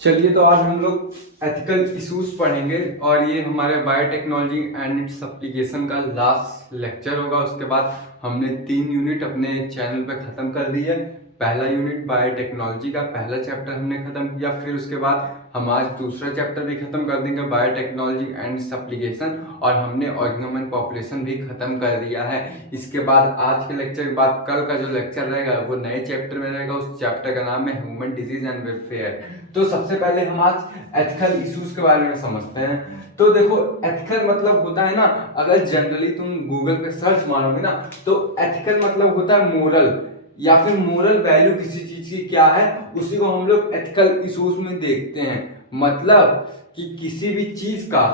चलिए तो आज हम लोग एथिकल इश्यूज पढ़ेंगे और ये हमारे बायोटेक्नोलॉजी एंड इट्स एप्लीकेशन का लास्ट लेक्चर होगा। उसके बाद हमने 3 यूनिट अपने चैनल पे ख़त्म कर दी है। पहला यूनिट बायोटेक्नोलॉजी का पहला चैप्टर हमने ख़त्म किया, फिर उसके बाद हम आज दूसरा चैप्टर भी ख़त्म कर देंगे बायोटेक्नोलॉजी एंड इट्स एप्लीकेशन, और हमने ऑर्गेनिज्म एंड पॉपुलेशन भी ख़त्म कर दिया है। इसके बाद आज के लेक्चर के बाद कल का जो लेक्चर रहेगा वो नए चैप्टर में रहेगा। उस चैप्टर का नाम है ह्यूमन डिजीज एंड वेलफेयर। तो सबसे पहले हम आज एथिकल इश्यूज के बारे में समझते हैं। तो देखो, एथिकल मतलब होता है ना, अगर जनरली तुम गूगल पे सर्च मारोगे ना तो एथिकल मतलब होता है मोरल, या फिर मोरल वैल्यू किसी चीज की क्या है, उसी को हम लोग एथिकल इश्यूज में देखते हैं। मतलब कि किसी भी चीज का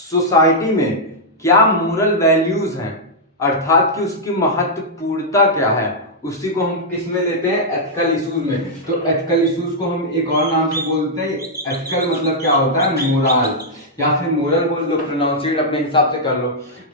सोसाइटी में क्या मोरल वैल्यूज हैं, अर्थात कि उसकी महत्वपूर्णता क्या है, उसी को हम किस में लेते हैं, एथिकल इश्यूज में। तो एथिकल इश्यूज को हम एक और नाम से बोलते हैं, एथिकल मतलब क्या होता है, मोरल, या फिर मोरल बोल लो, प्रोनाउंसिएट अपने हिसाब से कर लो।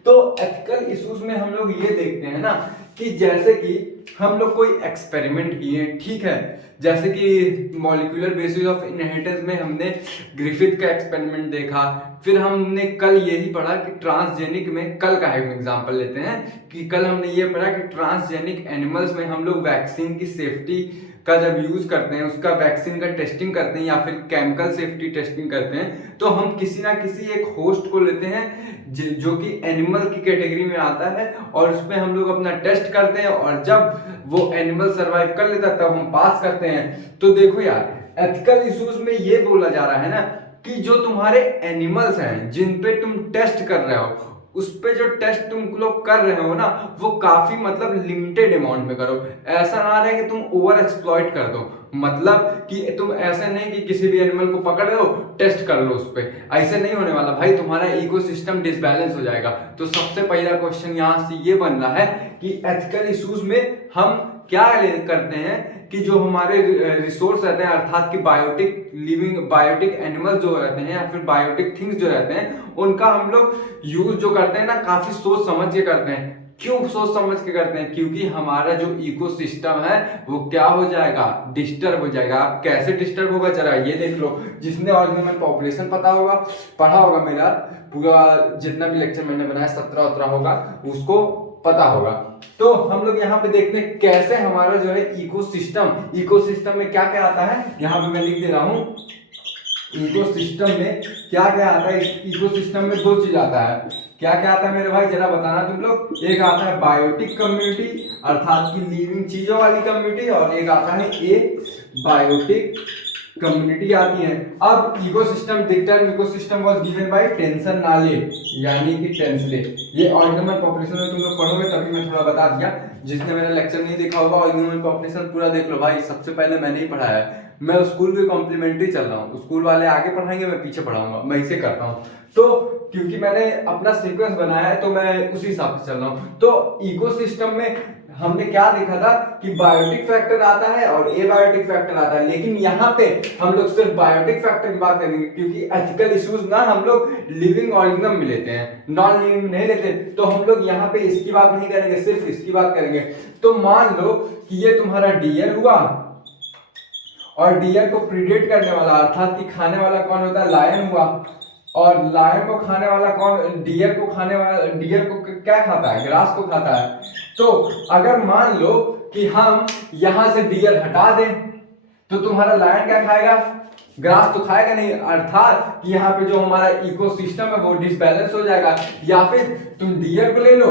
तो एथिकल इश्यूज में हम लोग ये देखते हैं ना कि जैसे कि हम लोग कोई एक्सपेरिमेंट किए, ठीक है, जैसे कि मॉलिक्यूलर बेसिस ऑफ इनहेरिटेंस में हमने ग्रिफिथ का एक्सपेरिमेंट देखा। फिर हमने कल यही पढ़ा कि ट्रांसजेनिक में, कल का एक एग्जांपल लेते हैं कि कल हमने ये पढ़ा कि ट्रांसजेनिक एनिमल्स में हम लोग वैक्सीन की सेफ्टी का जब यूज करते हैं, उसका वैक्सीन का टेस्टिंग करते हैं या फिर केमिकल सेफ्टी टेस्टिंग करते हैं, तो हम किसी ना किसी एक होस्ट को लेते हैं जो कि एनिमल की कैटेगरी में आता है, और उसमें हम लोग अपना टेस्ट करते हैं, और जब वो एनिमल सरवाइव कर लेता है तब हम पास करते हैं। तो देखो यार, एथिकल इश्यूज में ये बोला जा रहा है ना कि जो तुम्हारे एनिमल्स हैं जिन पे तुम टेस्ट कर रहे हो, उस पे जो टेस्ट तुम लोग कर रहे हो ना, वो काफी मतलब लिमिटेड अमाउंट में करो। ऐसा ना रहे कि तुम ओवर एक्सप्लॉइट कर दो, मतलब कि तुम ऐसा नहीं कि किसी भी एनिमल को पकड़ लो टेस्ट कर लो उस पे, ऐसे नहीं होने वाला भाई, तुम्हारा इकोसिस्टम डिसबैलेंस हो जाएगा। तो सबसे पहला क्वेश्चन यहाँ से ये बन रहा है कि एथिकल इश्यूज में हम क्या करते हैं कि जो हमारे रिसोर्स रहते हैं, अर्थात कि बायोटिक लिविंग बायोटिक एनिमल जो रहते हैं या फिर बायोटिक थिंग्स जो रहते हैं, उनका हम लोग यूज जो करते हैं ना काफी सोच समझ के करते हैं। क्यों सोच समझ के करते हैं? क्योंकि हमारा जो इकोसिस्टम है वो क्या हो जाएगा, डिस्टर्ब हो जाएगा। आप कैसे डिस्टर्ब होगा जरा ये देख लो। जिसने ऑर्गेनिज्म पॉपुलेशन पता होगा, पढ़ा होगा, मेरा पूरा जितना भी लेक्चर मैंने बनाया 17 होगा, उसको पता होगा। तो हम लोग यहाँ पे देखते हैं कैसे हमारा जो है इकोसिस्टम में क्या क्या आता है। यहाँ पे मैं लिख दे रहा हूँ, इकोसिस्टम में क्या क्या आता है। इकोसिस्टम में दो चीज आता है। क्या क्या आता है मेरे भाई, जरा बताना तुम लोग। एक आता है बायोटिक कम्युनिटी, अर्थात की लिविंग चीजों वाली कम्युनिटी, और एक आता है ए बायोटिक कम्युनिटी आती है। अब ecosystem, the term ecosystem was given by tension नाले, यानी कि टेंसले। ये ऑर्गेनिज्म पॉपुलेशन में तुम लोग पढ़ोगे तभी मैं थोड़ा बता दिया। जिसने मेरा लेक्चर नहीं देखा होगा, ऑर्गेनिज्म पॉपुलेशन पूरा देख लो भाई। सबसे पहले मैंने ही पढ़ाया है, मैं स्कूल के कॉम्प्लीमेंट्री चल रहा हूँ, स्कूल वाले आगे पढ़ाएंगे मैं पीछे पढ़ाऊंगा, मैं इसे करता हूँ। तो क्योंकि मैंने अपना सीक्वेंस बनाया है तो मैं उसी हिसाब से चल रहा हूँ। तो इकोसिस्टम में हमने क्या देखा था कि बायोटिक फैक्टर आता है और एबायोटिक फैक्टर आता है, लेकिन यहाँ पे हम लोग सिर्फ बायोटिक फैक्टर की बात करेंगे, क्योंकि एथिकल इश्यूज ना हम लोग लिविंग ऑर्गेनिज्म में लेते हैं, नॉन लिविंग नहीं लेते। तो हम लोग यहाँ पे इसकी बात नहीं करेंगे, सिर्फ इसकी बात करेंगे। तो मान लो कि ये तुम्हारा डियर हुआ, और डियर को प्रीडेट करने वाला अर्थात कि खाने वाला कौन होता है, लायन हुआ, और लायन को खाने वाला कौन, डियर को खाने वाला, डियर को क्या खाता है, ग्रास को खाता है। तो अगर मान लो कि हम यहां से डियर हटा दें तो तुम्हारा लायन क्या खाएगा, ग्रास तो खाएगा नहीं, अर्थात कि यहाँ पे जो हमारा इकोसिस्टम है वो डिसबैलेंस हो जाएगा। या फिर तुम डियर को ले लो,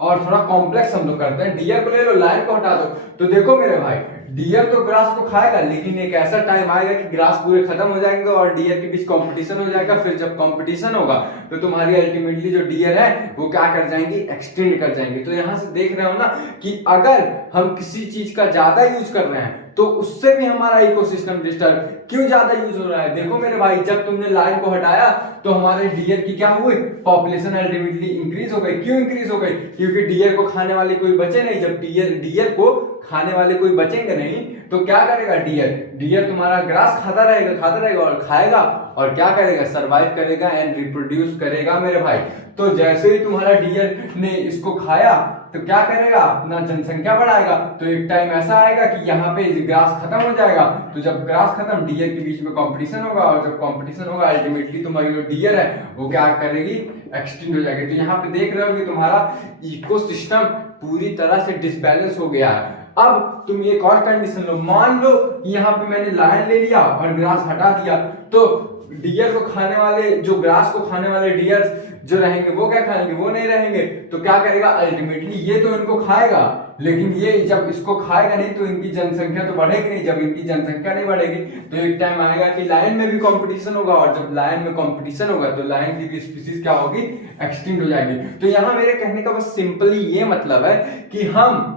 और थोड़ा कॉम्प्लेक्स हम लोग करते हैं, डियर को ले लो, लायन को हटा दो। तो देखो मेरे भाई, डियर तो ग्रास को खाएगा, लेकिन एक ऐसा टाइम आएगा कि ग्रास पूरे खत्म हो जाएंगे और डियर के बीच कंपटीशन हो जाएगा। फिर जब कंपटीशन होगा तो तुम्हारी अल्टीमेटली जो डियर है वो क्या कर जाएंगी, एक्सटेंड कर जाएंगी। तो यहां से देख रहे हो ना कि अगर हम किसी चीज का ज्यादा यूज कर रहे हैं तो उससे भी हमारा इकोसिस्टम डिस्टर्ब। क्यों ज्यादा यूज हो रहा है, देखो मेरे भाई, जब तुमने लायन को हटाया तो हमारे डियर की क्या हुई, पॉपुलेशन अल्टीमेटली इंक्रीज हो गई। क्यों इंक्रीज हो गई, क्योंकि डियर को खाने वाले कोई बचे नहीं। जब डियर को खाने वाले कोई बचेंगे नहीं तो क्या करेगा डियर तुम्हारा ग्रास खाता रहेगा और खाएगा, और क्या करेगा, सरवाइव करेगा एंड रिप्रोड्यूस करेगा मेरे भाई। तो जैसे ही तुम्हारा डियर ने इसको खाया तो क्या करेगा, अपना जनसंख्या बढ़ाएगा। तो एक टाइम ऐसा आएगा कि यहाँ पे ग्रास खत्म हो जाएगा। तो जब ग्रास खत्म, डियर के बीच में कंपटीशन होगा, और जब कंपटीशन होगा अल्टीमेटली तुम्हारी जो डियर है वो क्या करेगी, एक्सटिंक्ट हो जाएगी। तो यहाँ पे देख रहे हो कि तुम्हारा इकोसिस्टम पूरी तरह से डिसबैलेंस हो गया है। अब तुम एक और कंडीशन लो, मान लो यहाँ पे मैंने लायन ले लिया और ग्रास हटा दिया, तो डियर को खाने वाले, जो ग्रास को खाने वाले डियर्स जो रहेंगे वो क्या खाएंगे, वो नहीं रहेंगे। तो क्या करेगा, अल्टीमेटली ये तो इनको खाएगा, लेकिन ये जब इसको खाएगा नहीं तो इनकी जनसंख्या तो बढ़ेगी नहीं। जब इनकी जनसंख्या नहीं बढ़ेगी तो एक टाइम आएगा कि लायन में भी कंपटीशन होगा, और जब लायन में कंपटीशन होगा तो लायन की भी स्पीसीज क्या होगी, एक्सटिंक्ट हो जाएगी। तो यहाँ मेरे कहने का बस सिंपली ये मतलब है कि हम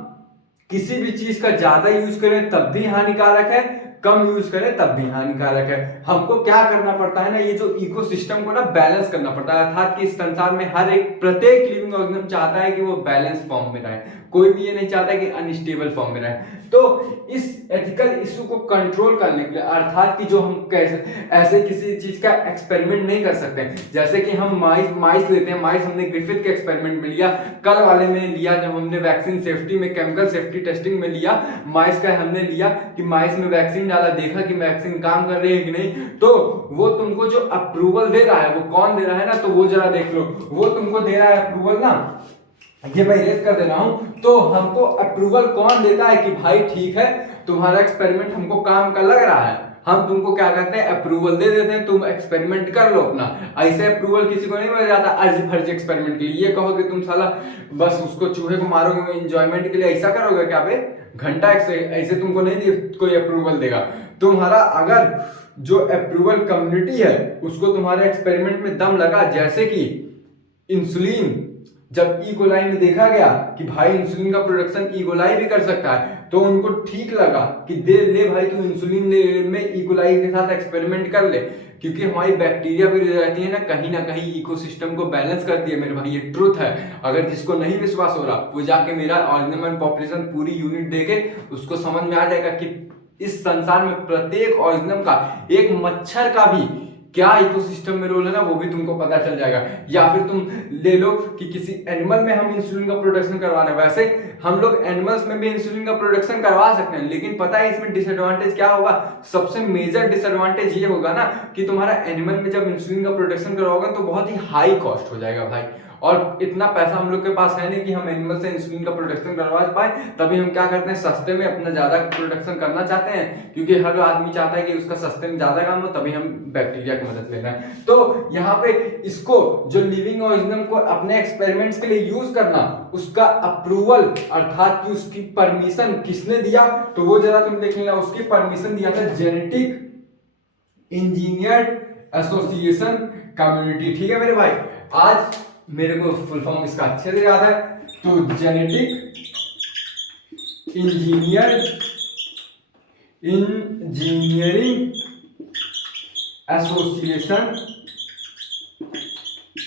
किसी भी चीज का ज्यादा यूज करें तब भी हानिकारक है, कम यूज करें तब भी हानिकारक है। हमको क्या करना पड़ता है ना, ये जो इकोसिस्टम को ना बैलेंस करना पड़ता है, अर्थात कि इस संसार में हर एक प्रत्येक लिविंग ऑर्गेनिज्म चाहता है कि वो बैलेंस फॉर्म में रहे, कोई भी ये नहीं चाहता कि अनस्टेबल फॉर्म में रहे। तो इस एथिकल इशू को कंट्रोल करने के लिए, अर्थात कि जो हम कैसे ऐसे किसी चीज का एक्सपेरिमेंट नहीं कर सकते, जैसे कि हम माइस लेते हैं, माइस हमने ग्रिफिथ के एक्सपेरिमेंट में लिया, कल वाले में लिया जब हमने वैक्सीन सेफ्टी में केमिकल सेफ्टी टेस्टिंग में लिया, माइस का हमने लिया कि माइस में वैक्सीन डाला, देखा कि वैक्सीन काम कर रही है कि नहीं। तो वो तुमको जो अप्रूवल दे रहा है वो कौन दे रहा है ना, तो वो जरा देख लो, वो तुमको दे रहा है अप्रूवल ना, ये मैं इरेज कर दे रहा हूं। तो हमको अप्रूवल कौन देता है कि भाई ठीक है तुम्हारा एक्सपेरिमेंट हमको काम का लग रहा है, हम तुमको क्या कहते हैं, अप्रूवल दे देते हैं, तुम एक्सपेरिमेंट कर लो अपना। ऐसे अप्रूवल किसी को नहीं मिल जाता अर्जी फर्जी एक्सपेरिमेंट के लिए। ये कहो कि तुम साला बस उसको चूहे को मारोगे एंजॉयमेंट के लिए, ऐसा करोगे क्या बे, घंटा ऐसे तुमको नहीं कोई अप्रूवल देगा। तुम्हारा अगर जो अप्रूवल कम्युनिटी है उसको तुम्हारे एक्सपेरिमेंट में दम लगा, जैसे कि इंसुलिन, जब ई कोलाई में देखा गया कि भाई इंसुलिन का प्रोडक्शन ई कोलाई भी कर सकता है, तो उनको ठीक लगा कि दे ले भाई तू इंसुलिन ले में ई कोलाई के साथ एक्सपेरिमेंट कर ले, क्योंकि हमारी बैक्टीरिया भी रहती है ना कहीं इकोसिस्टम को बैलेंस करती है मेरे भाई, ये ट्रुथ है। अगर जिसको नहीं विश्वास हो रहा वो जाके मेरा ऑर्गेनिज्म पॉपुलेशन पूरी यूनिट देखे, उसको समझ में आ जाएगा कि इस संसार में प्रत्येक ऑर्गेनिज्म का, एक मच्छर का भी क्या इकोसिस्टम में रोल है ना, वो भी तुमको पता चल जाएगा। या फिर तुम ले लो कि किसी एनिमल में हम इंसुलिन का प्रोडक्शन करवा रहे हैं, वैसे हम लोग एनिमल्स में भी इंसुलिन का प्रोडक्शन करवा सकते हैं, लेकिन पता है इसमें डिसएडवांटेज क्या होगा, सबसे मेजर डिसएडवांटेज ये होगा ना कि तुम्हारा एनिमल में जब इंसुलिन का प्रोडक्शन करवाओगे तो बहुत ही हाई कॉस्ट हो जाएगा भाई, और इतना पैसा हम लोग के पास है नहीं कि हम एनिमल से इंसुलिन का प्रोडक्शन करवा पाए। तभी हम क्या करते हैं, सस्ते में अपना ज्यादा प्रोडक्शन करना चाहते हैं, क्योंकि हर आदमी चाहता है कि उसका सस्ते में ज्यादा काम हो, तभी हम बैक्टीरिया की मदद लेना है। तो यहाँ पे इसको जो लिविंग ऑर्गेनिज्म को अपने एक्सपेरिमेंट्स के लिए यूज करना, उसका अप्रूवल अर्थात कि उसकी परमिशन किसने दिया, तो वो जरा तुम देख लेना, उसकी परमिशन दिया था जेनेटिक इंजीनियर एसोसिएशन कम्युनिटी। ठीक है मेरे भाई, आज मेरे को फुल फॉर्म इसका अच्छे से याद है, तो जेनेटिक इंजीनियरिंग एसोसिएशन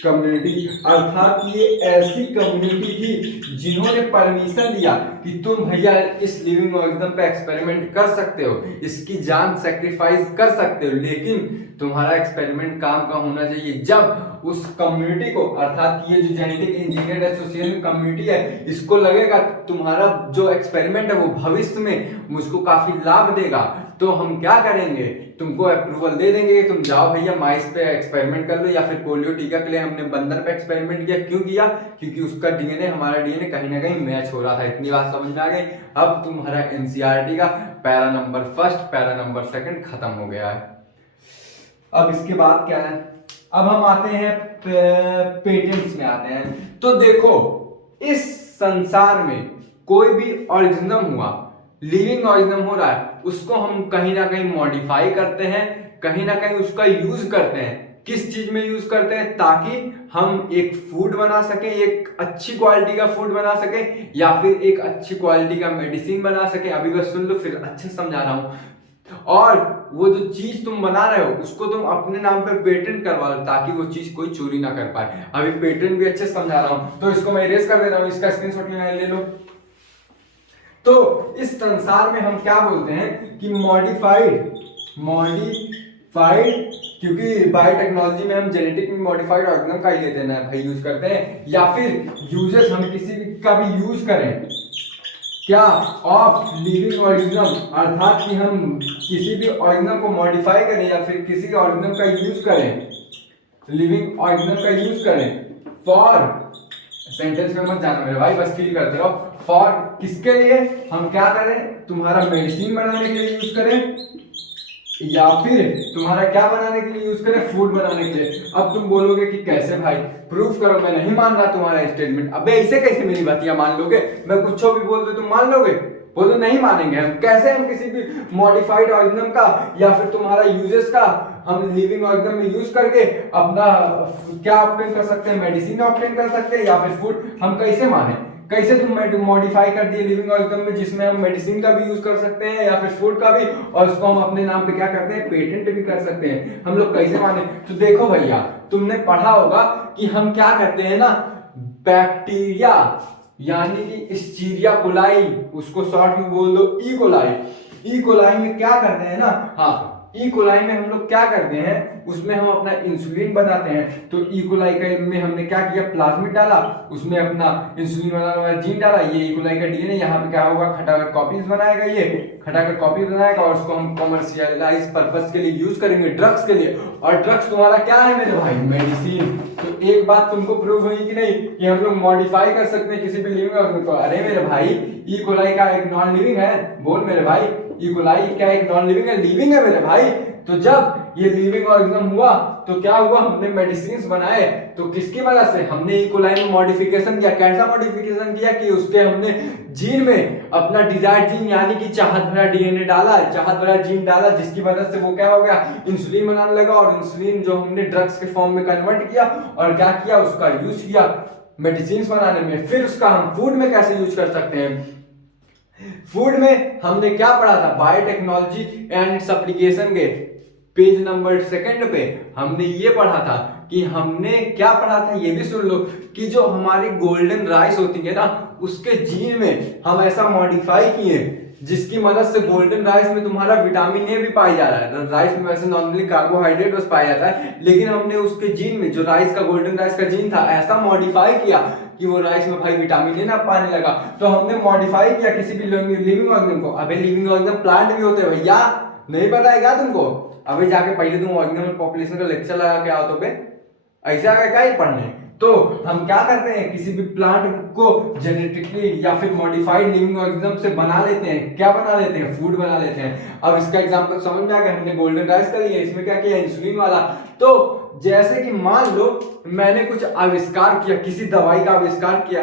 कम्युनिटी, अर्थात ये ऐसी कम्युनिटी थी जिन्होंने परमिशन दिया कि तुम भैया इस लिविंग ऑर्गेनिज्म पे एक्सपेरिमेंट कर सकते हो, इसकी जान सेक्रीफाइस कर सकते हो, लेकिन तुम्हारा एक्सपेरिमेंट काम का होना चाहिए। जब उस कम्युनिटी को, अर्थात ये जो जेनेटिक इंजीनियर एसोसिएशन कम्युनिटी है, इसको लगेगा तुम्हारा जो एक्सपेरिमेंट है वो भविष्य में मुझको काफी लाभ देगा, तो हम क्या करेंगे, तुमको अप्रूवल दे देंगे, तुम जाओ भैया माइस पे एक्सपेरिमेंट कर लो। या फिर पोलियो टीका के लिए हमने बंदर पे एक्सपेरिमेंट किया, क्यों किया, क्योंकि उसका डीएनए हमारा डीएनए कहीं ना कहीं मैच हो रहा था। इतनी बात समझ में आ गई। अब तुम्हारा एनसीईआरटी का para number first, para number second खत्म हो गया है। अब इसके बाद क्या है, अब हम आते हैं पेटेंट्स में आते हैं। तो देखो इस संसार में कोई भी ऑर्गेनिज्म हुआ, लिविंग ऑर्गेनिज्म हो रहा है, उसको हम कहीं ना कहीं मॉडिफाई करते हैं, कहीं ना कहीं उसका यूज करते हैं। किस चीज में यूज करते हैं, ताकि हम एक फूड बना सके, एक अच्छी क्वालिटी का फूड बना सके, या फिर एक अच्छी क्वालिटी का मेडिसिन बना सके। अभी बस सुन लो फिर अच्छे समझा रहा हूं। और वो जो चीज तुम बना रहे हो उसको तुम अपने नाम पे पेटेंट करवा लो, ताकि वो चीज कोई चोरी ना कर पाए। अभी पेटेंट भी अच्छे समझा रहा हूं, तो इसको मैं इरेज कर दे रहा हूं, इसका स्क्रीनशॉट ले लो। तो इस संसार में हम क्या बोलते हैं कि मॉडिफाइड मॉडिफाइड, क्योंकि बायोटेक्नोलॉजी में हम जेनेटिक मॉडिफाइड ऑर्गेनिज्म का ही लेते हैं भाई यूज करते हैं, या फिर यूजेस हम किसी भी का भी यूज करें क्या ऑफ लिविंग ऑर्गेनिज्म, अर्थात कि हम किसी भी ऑर्गेनिज्म को मॉडिफाई करें या फिर किसी ऑर्गेनिज्म का यूज करें, लिविंग ऑर्गेनिज्म का यूज करें फॉर, सेंटेंस में मत जाना मेरे भाई, बस फील करते रहो, फॉर किसके लिए, हम क्या करें, तुम्हारा मेडिसिन बनाने के लिए यूज करें या फिर तुम्हारा क्या बनाने के लिए यूज करें, फूड बनाने के लिए। अब तुम बोलोगे कि कैसे भाई, प्रूफ करो, मैं नहीं मान रहा तुम्हारा स्टेटमेंट। अबे ऐसे कैसे मेरी बातियां मान लोगे, मैं कुछ भी बोल दूं तुम मान लोगे, बोलो नहीं मानेंगे हम। कैसे हम किसी भी मॉडिफाइड ऑर्गेनिज्म का या फिर तुम्हारा यूजेस का हम लिविंग ऑर्गेनिज्म में यूज करके अपना क्या ऑब्टेन कर सकते हैं, मेडिसिन ऑब्टेन कर सकते हैं या फिर फूड, हम कैसे माने, कैसे तुम मॉडिफाई कर दिए लिविंग ऑर्गेनिज्म में जिसमें हम मेडिसिन का भी यूज कर सकते हैं या फिर फूड का भी, और उसको हम अपने नाम पे क्या करते हैं, पेटेंट भी कर सकते हैं, हम लोग कैसे माने। तो देखो भैया, तुमने पढ़ा होगा कि हम क्या करते हैं ना, बैक्टीरिया यानी कि एस्चेरिचिया कोलाई, उसको शॉर्ट में बोल दो ई कोलाई, ई कोलाई में क्या करते हैं ना, हाँ ई कोलाई में हम लोग क्या करते हैं, उसमें हम अपना इंसुलिन बनाते हैं। तो ई कोलाई का में हमने क्या किया, प्लाज्मिड डाला, उसमें अपना इंसुलिन बनाने वाला जीन डाला, ये ई कोलाई का डीएनए, यहाँ पे क्या होगा, खटाखट कॉपीज बनाएगा, ये खटाखट कॉपीज बनाएगा और उसको हम कमर्शियलाइज पर्पस के लिए यूज करेंगे, ड्रग्स के लिए। और ड्रग्स तुम्हारा क्या है मेरे भाई, मेडिसिन। तो एक बात तुमको प्रूव हुई कि नहीं कि हम लोग मॉडिफाई कर सकते हैं किसी भी लिविंग ऑर्गेनिज्म को। अरे मेरे भाई, ई कोलाई का एक नॉन लिविंग है, बोल मेरे भाई, ई कोलाई क्या एक नॉन लिविंग है, लिविंग है मेरे भाई। तो जब ये लिविंग ऑर्गेनिज्म हुआ तो क्या हुआ, हमने मेडिसिन बनाए, तो किसकी वजह से, हमने ई कोलाई में मॉडिफिकेशन किया। कैसा मॉडिफिकेशन किया कि उसके हमने जीन में अपना डिजायर्ड जीन यानी कि चाहत भरा डीएनए डाला, चाहत भरा जीन डाला, जिसकी वजह से वो क्या हो गया, इंसुलिन बनाने लगा, और इंसुलिन जो हमने ड्रग्स के फॉर्म में कन्वर्ट किया और क्या किया, उसका यूज किया मेडिसिन बनाने में। फिर उसका हम फूड में कैसे यूज कर सकते हैं, फूड में हमने क्या पढ़ा था, बायोटेक्नोलॉजी एंड इट्स एप्लीकेशन के पेज नंबर 2 पे हमने ये पढ़ा था कि हमने क्या पढ़ा था, ये भी सुन लो, कि जो हमारी गोल्डन राइस होती है ना, उसके जीन में हम ऐसा मॉडिफाई किए जिसकी मदद से गोल्डन राइस में तुम्हारा विटामिन ए भी पाया जा रहा है। राइस में वैसे नॉर्मली कार्बोहाइड्रेट बस पाया जाता है, लेकिन हमने उसके जीन में जो राइस का गोल्डन राइस का जीन था ऐसा मॉडिफाई किया कि वो राइस में भाई विटामिन ए ना पाने लगा। तो हमने मॉडिफाई किया किसी भी लिविंग ऑर्गेनिज्म को। अबे लिविंग ऑर्गेनिज्म प्लांट भी होते हैं भैया, नहीं पता है क्या तुमको? अबे जाके पहले तुम ऑर्गेनिज्म पॉपुलेशन का लेक्चर लगा के आओ तो बे, ऐसे आगे क्या ही पढ़ने। तो हम क्या करते हैं, किसी भी प्लांट को जेनेटिकली या फिर मॉडिफाइड लिविंग ऑर्गेनिज्म से बना लेते हैं, क्या बना लेते हैं, फूड बना लेते हैं। अब इसका एग्जांपल समझ में आ गया, हमने गोल्डन राइस का लिया, इसमें क्या किया, इंसुलिन वाला। तो जैसे कि मान लो मैंने कुछ आविष्कार किया, किसी दवाई का आविष्कार किया,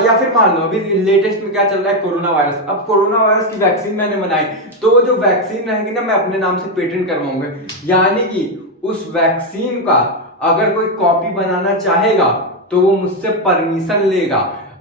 या फिर मान लो अभी लेटेस्ट में क्या चल रहा है, कोरोना वायरस। अब कोरोना वायरस की वैक्सीन मैंने बनाई, तो वो जो वैक्सीन रहेगी ना, मैं अपने नाम से पेटेंट करवाऊंगा, यानी कि उस वैक्सीन का अगर कोई कॉपी बनाना चाहेगा तो वो मुझसे परमिशन लेगा,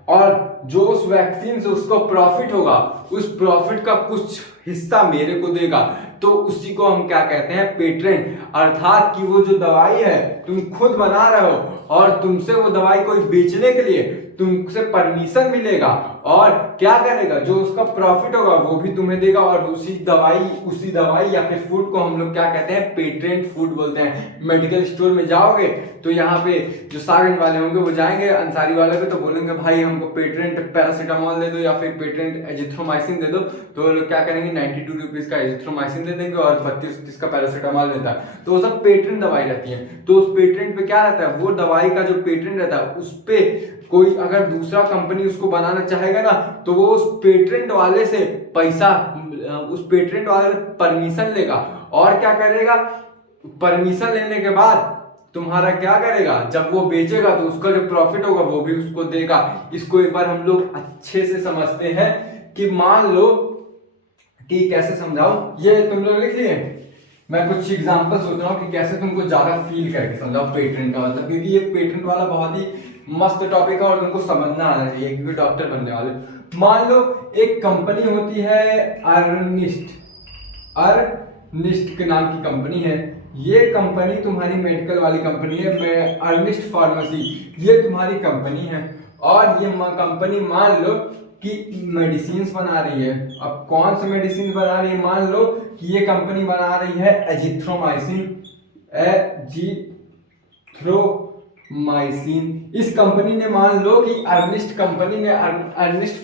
और जो उस वैक्सीन से उसको प्रॉफिट होगा, उस प्रॉफिट का कुछ हिस्सा मेरे को देगा। तो उसी को हम क्या कहते हैं, पेटेंट। अर्थात कि वो जो दवाई है तुम खुद बना रहे हो और तुमसे वो दवाई कोई बेचने के लिए तुमसे परमिशन मिलेगा, और क्या करेगा, जो उसका प्रॉफिट होगा वो भी तुम्हें देगा, और उसी दवाई या फिर फूड को हम लोग क्या कहते हैं, पेटेंट फूड बोलते हैं। मेडिकल स्टोर में जाओगे तो यहाँ पे जो सागन वाले होंगे वो जाएंगे अंसारी वाले पे, तो बोलेंगे भाई हमको पेटेंट पैरासीटामोल दे दो या फिर पेटेंट एजिथ्रोमाइसिन दे दो, तो वो लोग क्या करेंगे, 92 रुपीज का एजिथ्रोमाइसिन दे देंगे और 32 का पैरासीटामोल देता है। तो वो सब पेटेंट दवाई रहती है। तो उस पेटेंट पे क्या रहता है, वो दवाई का जो पेटेंट रहता है उस पे कोई अगर दूसरा कंपनी उसको बनाना चाहेगा ना, तो वो उस पेटेंट वाले से पैसा, उस पेटेंट वाले परमिशन लेगा, और क्या करेगा, परमिशन लेने के बाद तुम्हारा क्या करेगा, जब वो बेचेगा तो उसका जो प्रॉफिट होगा वो भी उसको देगा। इसको एक बार हम लोग अच्छे से समझते हैं कि मान लो कि कैसे समझाऊं, ये तुम लोग लिख लिए, मैं कुछ एग्जांपल सोच रहा हूँ कि कैसे तुमको ज्यादा फील करके समझाओ पेटेंट का मतलब, क्योंकि ये पेटेंट वाला बहुत ही मस्त टॉपिक है और तुमको समझना आना चाहिए क्योंकि डॉक्टर बनने वाले। मान लो एक कंपनी होती है अर्निस्ट के नाम की कंपनी है। ये कंपनी तुम्हारी मेडिकल वाली कंपनी है, अर्निस्ट फार्मेसी, ये तुम्हारी कंपनी है, और ये कंपनी मान लो कि मेडिसिन बना रही है। अब कौन सी मेडिसिन बना रही है, मान लो कि ये कंपनी बना रही है एजिथ्रोमाइसिन। एजिथ्रोमाइसिन इस कंपनी ने, मान लो कि अर्निस्ट कंपनी ने, अर्निस्ट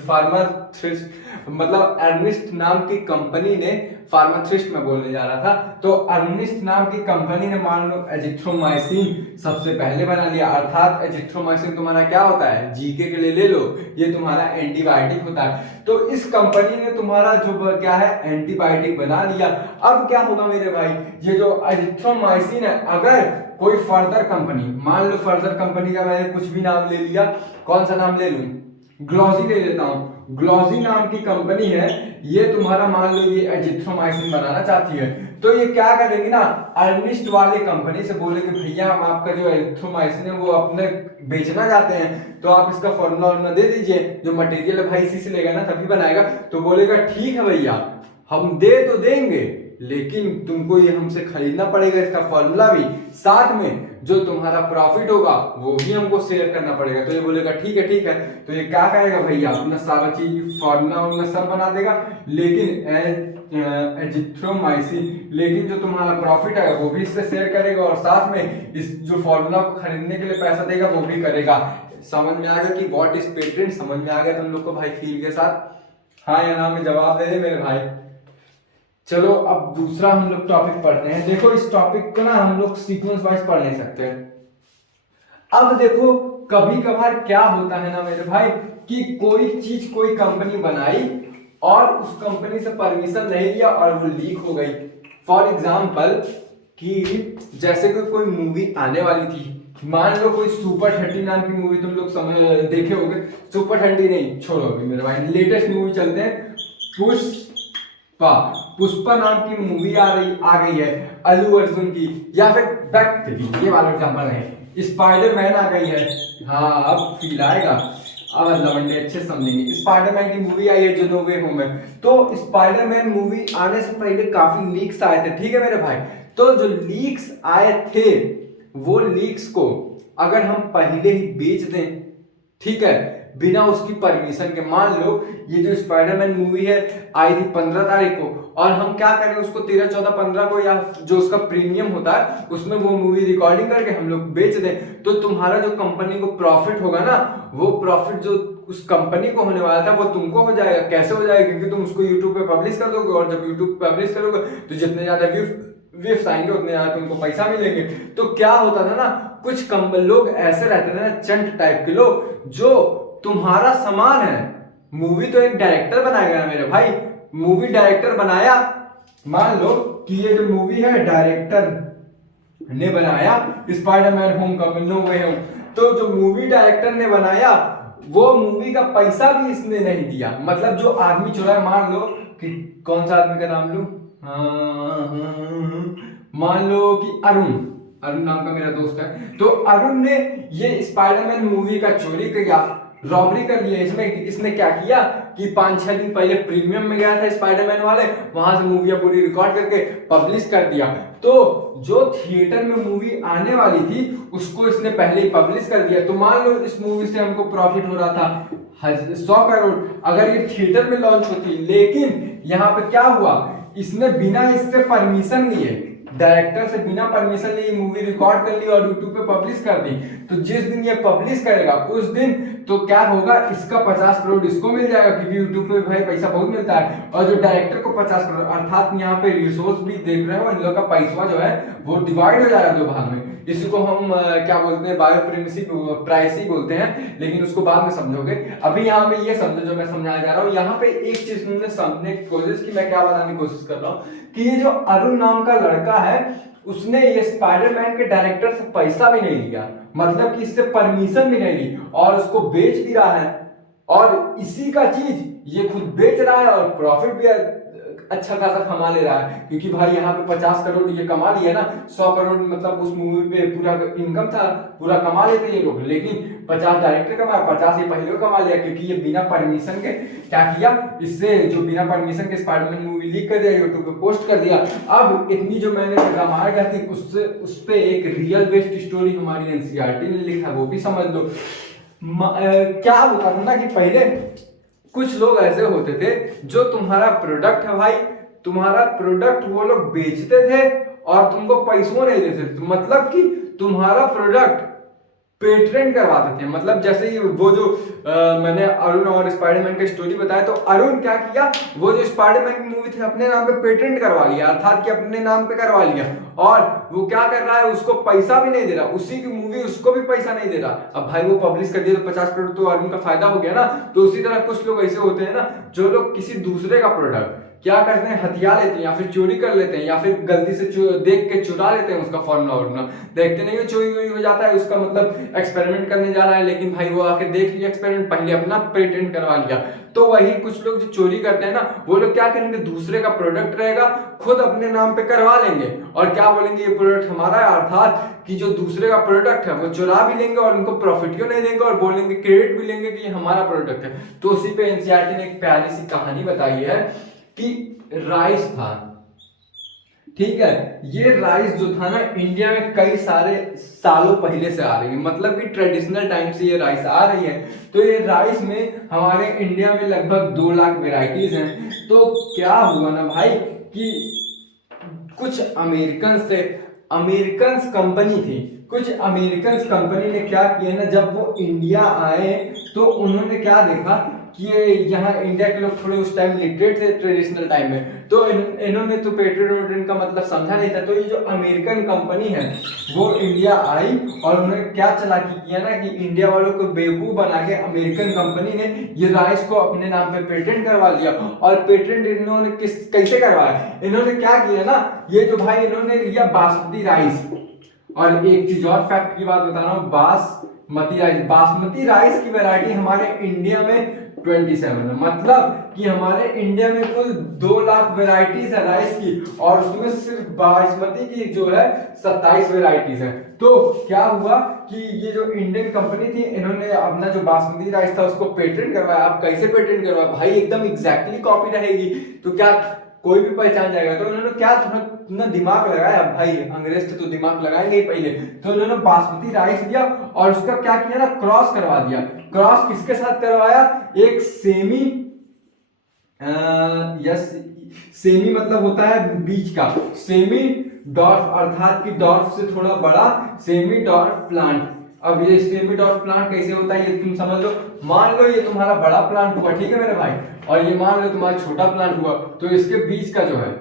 फार्माथ्रिस्ट, मतलब अर्निस्ट नाम की कंपनी ने, फार्माथ्रिस्ट में बोलने जा रहा था, तो अर्निस्ट नाम की कंपनी ने मान लो एजिथ्रोमाइसिन सबसे पहले बना लिया। अर्थात एजिथ्रोमाइसिन तुम्हारा क्या होता है, जीके के लिए ले लो, ये तुम्हारा एंटीबायोटिक होता है। तो इस कंपनी ने तुम्हारा जो क्या है एंटीबायोटिक बना लिया। अब क्या होगा मेरे भाई, ये जो एजिथ्रोमाइसिन है, अगर कोई फर्दर कंपनी, मान लो फर्दर कंपनी का मैंने कुछ भी नाम ले लिया, कौन सा नाम ले लूं, ग्लॉजी ले लेता हूं, ग्लॉजी नाम की कंपनी है, ये तुम्हारा मान लो ये एजिथ्रोमाइसिन बनाना चाहती है, तो ये क्या करेगी ना, अर्निस्ट वाले कंपनी से बोलेगी भैया हम आपका जो एजिथ्रोमाइसिन है वो अपने बेचना चाहते हैं, तो आप इसका फॉर्मूला दे दीजिए, जो मटेरियल है भाई इसी से लेगा ना तभी बनाएगा। तो बोलेगा ठीक है भैया हम दे तो देंगे, लेकिन तुमको ये हमसे खरीदना पड़ेगा, इसका फॉर्मूला भी, साथ में जो तुम्हारा प्रॉफिट होगा वो भी हमको शेयर करना पड़ेगा। तो ये बोलेगा ठीक है ठीक है। तो ये क्या करेगा भैया, अपना सारा चीज फॉर्मूला सब बना देगा, लेकिन एजिथ्रोमाइसिन, लेकिन जो तुम्हारा प्रॉफिट है वो भी इससे शेयर करेगा, और साथ में इस जो फॉर्मूला को खरीदने के लिए पैसा देगा वो भी करेगा। समझ में आ गया कि व्हाट इज पेटेंट, समझ में आ गया तुम लोग को भाई फील के साथ, हाँ या ना में जवाब दे दे मेरे भाई। चलो अब दूसरा हम लोग टॉपिक पढ़ते हैं। देखो इस टॉपिक को ना हम लोग सीक्वेंस वाइज पढ़ नहीं सकते। अब देखो कभी कभार क्या होता है ना मेरे भाई, कि कोई चीज कोई कंपनी बनाई और उस कंपनी से परमिशन नहीं लिया और वो लीक हो गई। फॉर एग्जाम्पल कि जैसे कि कोई मूवी आने वाली थी, मान लो कोई सुपर 30 नाम की मूवी, तुम लोग समझ देखे होंगे, सुपर 30 नहीं, छोड़ो अभी मेरे भाई, लेटेस्ट मूवी चलते हैं, पुष्पा नाम की मूवी आ गई है अल्लू अर्जुन की, या फिर बैक, ये वाला एग्जांपल है, स्पाइडरमैन आ गई है, हाँ अब फील आएगा, अब लवंडे अच्छे समझेंगे। स्पाइडरमैन की मूवी आई है जो नो वे होम है, तो स्पाइडरमैन मूवी आने से पहले काफी लीक्स आए थे, ठीक है मेरे भाई। तो जो लीक्स आए थे वो लीक्स को अगर हम पहले ही बेच दें, ठीक है, बिना उसकी परमिशन के, मान लो ये जो स्पाइडरमैन मूवी है आई थी 15 तारीख को, और हम क्या करें उसको 13, 14, 15 को, या जो उसका प्रीमियम होता है उसमें वो मूवी रिकॉर्डिंग करके हम लोग बेच दें, तो तुम्हारा जो कंपनी को प्रॉफिट होगा ना, वो प्रॉफिट जो उस कंपनी को होने वाला था वो तुमको हो जाएगा। कैसे हो जाएगा, क्योंकि तुम उसको यूट्यूब पे पब्लिश कर दोगे, और जब यूट्यूब पे पब्लिश करोगे तो जितने ज्यादा व्यूज आएंगे उतने ज्यादा तुमको पैसा मिलेंगे। तो क्या होता था ना, कुछ लोग ऐसे रहते थे ना, चंट टाइप के लोग, जो तुम्हारा सामान है, मूवी तो एक डायरेक्टर बनाएगा ना मेरे भाई, मूवी डायरेक्टर बनाया, मान लो कि ये जो मूवी है डायरेक्टर ने बनाया स्पाइडरमैन होमकमिंग नो वे होम, तो जो मूवी डायरेक्टर ने बनाया वो मूवी का पैसा भी इसने नहीं दिया। मतलब जो आदमी चुरा, मान लो कि कौन सा आदमी का नाम लूं, मान लो कि अरुण नाम का मेरा दोस्त है, तो अरुण ने ये स्पाइडरमैन मूवी का चोरी किया, रॉबरी कर लिया। इसने क्या किया कि 5-6 दिन पहले प्रीमियम में गया था स्पाइडरमैन वाले, वहां से मूवी पूरी रिकॉर्ड करके पब्लिश कर दिया। तो जो थिएटर में मूवी आने वाली थी उसको इसने पहले ही पब्लिश कर दिया। तो मान लो इस मूवी से हमको प्रॉफिट हो रहा था 100 करोड़, अगर ये थिएटर में लॉन्च होती, लेकिन यहाँ पे क्या हुआ, इसने बिना इससे परमिशन लिए, डायरेक्टर से बिना परमिशन लिए मूवी रिकॉर्ड कर ली और यूट्यूब पे पब्लिश कर दी। तो जिस दिन ये पब्लिश करेगा उस दिन तो क्या होगा, इसका 50 करोड़ इसको मिल जाएगा, क्योंकि यूट्यूब पे भाई पैसा बहुत मिलता है, और जो डायरेक्टर को 50 करोड़, अर्थात यहाँ पे रिसोर्स भी देख रहे हो, इन लोगों का पैसा जो है वो डिवाइड हो जाएगा 2 भाग में। इसी को हम क्या बोलते हैं, प्राइसी बोलते हैं, लेकिन उसको बाद में समझोगे। अभी यहाँ पे ये समझो जो मैं समझाने जा रहा हूँ। यहाँ पे एक चीज तुमने समझने की कोशिश की, मैं क्या बताने की कोशिश कर रहा हूँ, कि ये जो अरुण नाम का लड़का है उसने ये स्पाइडरमैन के डायरेक्टर से पैसा भी नहीं लिया, मतलब कि इससे परमिशन भी नहीं ली, और उसको बेच भी रहा है, और इसी का चीज ये खुद बेच रहा है और प्रॉफिट भी अच्छा खासा कमा ले रहा है। क्योंकि भाई यहाँ पे 50 करोड़ ये कमा लिया ना, 100 करोड़ मतलब उस मूवी पे पूरा इनकम था, पूरा कमा लेते ये लोग, लेकिन 50 डायरेक्टर कमाया, 50 ये पहले कमा लिया, क्योंकि ये बिना परमिशन के क्या किया, इससे जो बिना परमिशन के स्पाइडरमैन मूवी लीक कर दिया, यूट्यूब पे पोस्ट कर दिया। अब इतनी जो मैंने रामायण कहती उससे उस पे एक रियल बेस्ड स्टोरी हमारी एनसीईआरटी ने लिखा, वो भी समझ लो। क्या होता था ना कि पहले कुछ लोग ऐसे होते थे जो तुम्हारा प्रोडक्ट है भाई तुम्हारा प्रोडक्ट वो लोग बेचते थे और तुमको पैसों नहीं देते थे। मतलब कि तुम्हारा प्रोडक्ट पेटेंट करवाते थे। मतलब जैसे ही वो जो मैंने अरुण और स्पाइडरमैन का स्टोरी बताया, तो अरुण क्या किया, वो जो स्पाइडरमैन की मूवी थी अपने नाम पे पेटेंट करवा लिया, अर्थात कि अपने नाम पे करवा लिया। और वो क्या कर रहा है, उसको पैसा भी नहीं दे रहा, उसी की मूवी उसको भी पैसा नहीं दे रहा। अब भाई वो पब्लिश कर दिया तो 50 करोड़ तो अरुण का फायदा हो गया ना। तो उसी तरह कुछ लोग ऐसे होते हैं ना, जो लोग किसी दूसरे का प्रोडक्ट क्या करते हैं, हथिया लेते हैं या फिर चोरी कर लेते हैं या फिर गलती से देख के चुरा लेते हैं उसका फॉर्मूला वर्मूला। देखते नहीं हो चोरी हो जाता है उसका, मतलब एक्सपेरिमेंट करने जा रहा है, लेकिन भाई वो आके देख लिया एक्सपेरिमेंट, पहले अपना पेटेंट करवा लिया। तो वही कुछ लोग जो चोरी करते हैं ना, वो लोग क्या करेंगे, दूसरे का प्रोडक्ट रहेगा खुद अपने नाम पे करवा लेंगे और क्या बोलेंगे, ये प्रोडक्ट हमारा है। अर्थात कि जो दूसरे का प्रोडक्ट है वो चुरा भी लेंगे और उनको प्रॉफिट क्यों नहीं देंगे और बोलेंगे, क्रेडिट भी लेंगे कि ये हमारा प्रोडक्ट है। तो उसी पे एनसीईआरटी ने एक प्यारी सी कहानी बताई है कि राइस था, ठीक है, ये राइस जो था ना इंडिया में कई सारे सालों पहले से आ रही है, मतलब कि ट्रेडिशनल टाइम से ये राइस आ रही है। तो ये राइस में हमारे इंडिया में लगभग 2 लाख वेराइटीज हैं। तो क्या हुआ ना भाई कि कुछ अमेरिकन कंपनी थी, कुछ अमेरिकन कंपनी ने क्या किया ना, जब वो इंडिया आए तो उन्होंने क्या देखा कि यहाँ इंडिया के लोग थोड़े उस टाइम लिटरेट थे ट्रेडिशनल टाइम में, तो इन्होंने तो पेटेंट का मतलब समझा नहीं था। तो ये जो अमेरिकन कंपनी है वो इंडिया आई और उन्होंने क्या चालाकी किया ना कि इंडिया वालों को बेवकूफ बना के अमेरिकन कंपनी ने ये राइस को अपने नाम पे पेटेंट करवा लिया। और पेटेंट इन्होंने कैसे करवाया, इन्होंने क्या किया ना, ये जो भाई इन्होंने लिया बासमती राइस। और एक चीज और फैक्ट की बात बता रहा हूँ, बासमती राइस की वैरायटी हमारे इंडिया में 27 है। मतलब कि हमारे इंडिया में कुल 2 लाख वेराइटीज है राइस की और उसमें सिर्फ बासमती की जो है 27 वेराइटीज है। तो क्या हुआ कि ये जो इंडियन कंपनी थी, इन्होंने अपना जो बासमती राइस था उसको पेटेंट करवाया। अब कैसे पेटेंट करवाया भाई, एकदम एग्जैक्टली कॉपी रहेगी तो क्या कोई भी पहचान जाएगा। तो उन्होंने क्या थोड़ा दिमाग लगाया, भाई अंग्रेज थे तो दिमाग लगाएंगे ही पहले। तो उन्होंने बासमती राइस दिया और उसका क्या किया ना, क्रॉस करवा दिया। क्रॉस किसके साथ करवाया, एक सेमी मतलब होता है बीच का, सेमी डॉर्फ, अर्थात कि डॉर्फ से थोड़ा बड़ा सेमी डॉर्फ प्लांट। अब ये सेमी डॉर्फ प्लांट कैसे होता है ये तुम समझ लो। मान लो ये तुम्हारा बड़ा प्लांट हुआ, ठीक है मेरे भाई, और ये मान लो तुम्हारा छोटा प्लांट हुआ, तो इसके बीच का जो है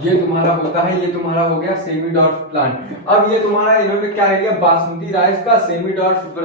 ये तुम्हारा होता है, ये तुम्हारा हो गया सेमी डॉर्फ प्लांट। अब ये तुम्हारा इन्होंने क्या किया, बासमती राइस का सेमी डॉर्फ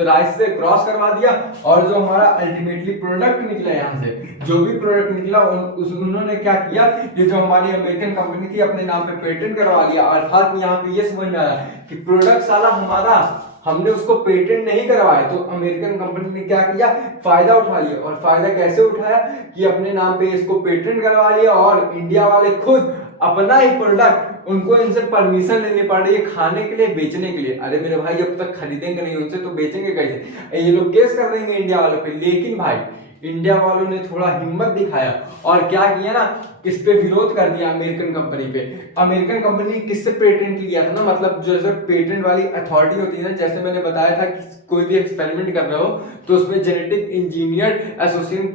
राइस से क्रॉस करवा दिया और जो हमारा अल्टीमेटली प्रोडक्ट निकला, यहाँ से जो भी प्रोडक्ट निकला उन्होंने क्या किया, ये जो हमारी अमेरिकन कंपनी थी अपने नाम पे पेटेंट करवा लिया। अर्थात यहाँ पे ये समझ में आया कि प्रोडक्ट साला हमारा, हमने उसको पेटेंट नहीं करवाया। तो अमेरिकन कंपनी ने क्या किया, फायदा उठा लिया। और फायदा कैसे उठाया कि अपने नाम पे इसको पेटेंट करवा लिया और इंडिया वाले खुद अपना ही प्रोडक्ट, उनको इनसे परमिशन लेनी पड़ रही है खाने के लिए, बेचने के लिए। अरे मेरे भाई अब तक खरीदेंगे नहीं उनसे तो बेचेंगे कैसे, ये लोग केस कर देंगे इंडिया वालों पे। लेकिन भाई इंडिया वालों ने थोड़ा हिम्मत दिखाया और क्या किया ना, इस पे विरोध कर दिया अमेरिकन कंपनी पे। अमेरिकन कंपनी ने किससे पेटेंट लिया था ना, मतलब जैसे पेटेंट वाली अथॉरिटी होती है ना, जैसे मैंने बताया था कि कोई भी एक्सपेरिमेंट कर रहे हो तो उसमें जेनेटिक इंजीनियर एसोसिएशन